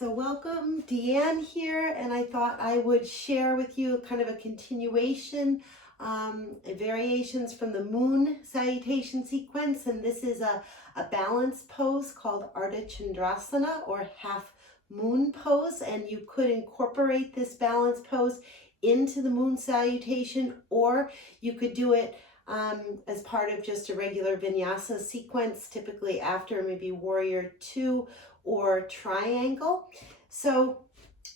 So welcome, Deanne here, and I thought I would share with you kind of a continuation, variations from the moon salutation sequence, and this is a balance pose called Ardha Chandrasana or half moon pose, and you could incorporate this balance pose into the moon salutation, or you could do it as part of just a regular vinyasa sequence, typically after maybe warrior two or triangle. So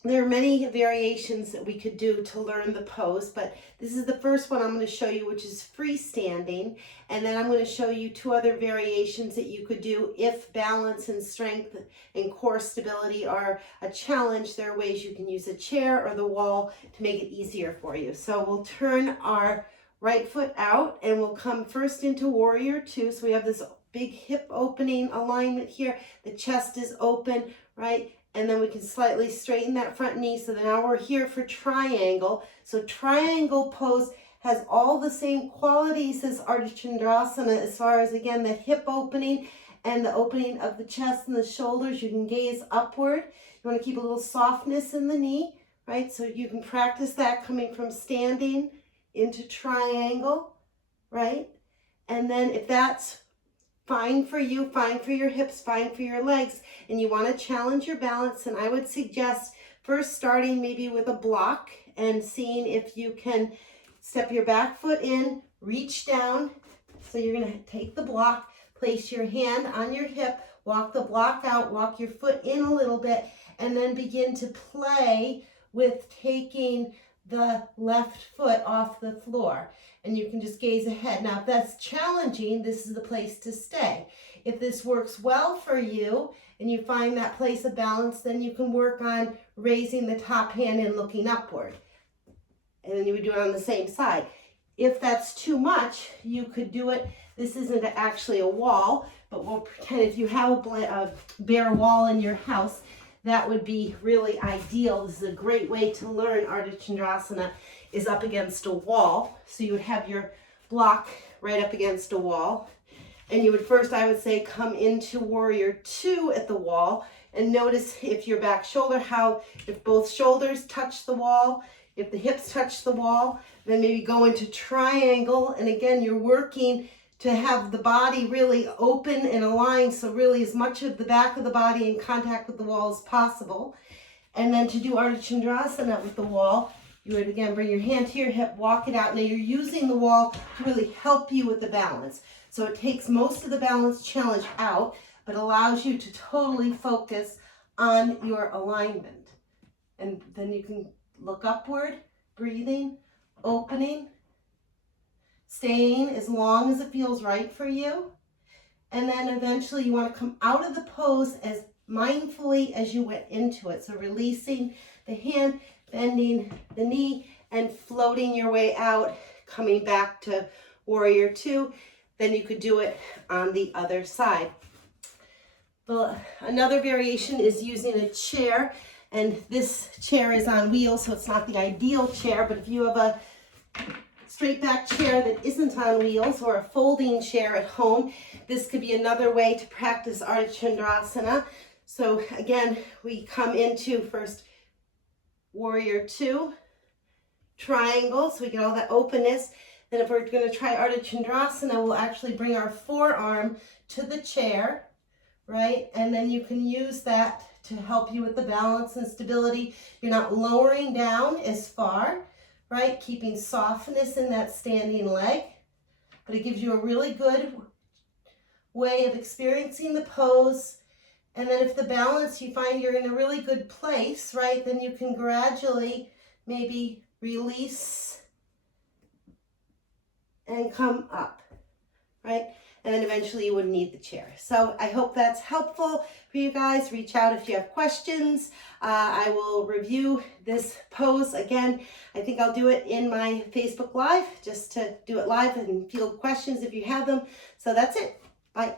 there are many variations that we could do to learn the pose, but this is the first one I'm going to show you, which is freestanding, and then I'm going to show you two other variations that you could do if balance and strength and core stability are a challenge. There are ways you can use a chair or the wall to make it easier for you. So we'll turn our right foot out and we'll come first into warrior two. So we have this big hip opening alignment here. The chest is open, right? And then we can slightly straighten that front knee. So now we're here for triangle. So triangle pose has all the same qualities as Ardha Chandrasana as far as, again, the hip opening and the opening of the chest and the shoulders. You can gaze upward. You want to keep a little softness in the knee, right? So you can practice that coming from standing into triangle, right? And then if that's fine for you, fine for your hips, fine for your legs, and you want to challenge your balance, and I would suggest first starting maybe with a block and seeing if you can step your back foot in, reach down. So you're going to take the block, place your hand on your hip, walk the block out, walk your foot in a little bit, and then begin to play with taking the left foot off the floor. And you can just gaze ahead. Now, if that's challenging, this is the place to stay. If this works well for you and you find that place of balance, then you can work on raising the top hand and looking upward. And then you would do it on the same side. If that's too much, you could do it. This isn't actually a wall, but we'll pretend if you have a bare wall in your house, that would be really ideal. This is a great way to learn Ardha Chandrasana, is up against a wall. So you would have your block right up against a wall. And you would first, I would say, come into warrior two at the wall. And notice if your back shoulder, if both shoulders touch the wall, if the hips touch the wall, then maybe go into triangle. And again, you're working to have the body really open and aligned, so really as much of the back of the body in contact with the wall as possible. And then to do Ardha Chandrasana with the wall, you would again bring your hand to your hip, walk it out. Now you're using the wall to really help you with the balance. So it takes most of the balance challenge out, but allows you to totally focus on your alignment. And then you can look upward, breathing, opening, staying as long as it feels right for you. And then eventually you want to come out of the pose as mindfully as you went into it. So releasing the hand, bending the knee, and floating your way out, coming back to warrior two. Then you could do it on the other side. Well, another variation is using a chair, and this chair is on wheels, so it's not the ideal chair, but if you have a straight back chair that isn't on wheels or a folding chair at home, this could be another way to practice Ardha Chandrasana. So again, we come into first warrior two, triangle, so we get all that openness. Then if we're going to try Ardha Chandrasana, we'll actually bring our forearm to the chair, right? And then you can use that to help you with the balance and stability. You're not lowering down as far, right? Keeping softness in that standing leg, but it gives you a really good way of experiencing the pose. And then if the balance, you find you're in a really good place, right, then you can gradually maybe release and come up, right? And then eventually you would need the chair. So I hope that's helpful for you guys. Reach out if you have questions. I will review this pose again. I think I'll do it in my Facebook Live, just to do it live and field questions if you have them. So that's it. Bye.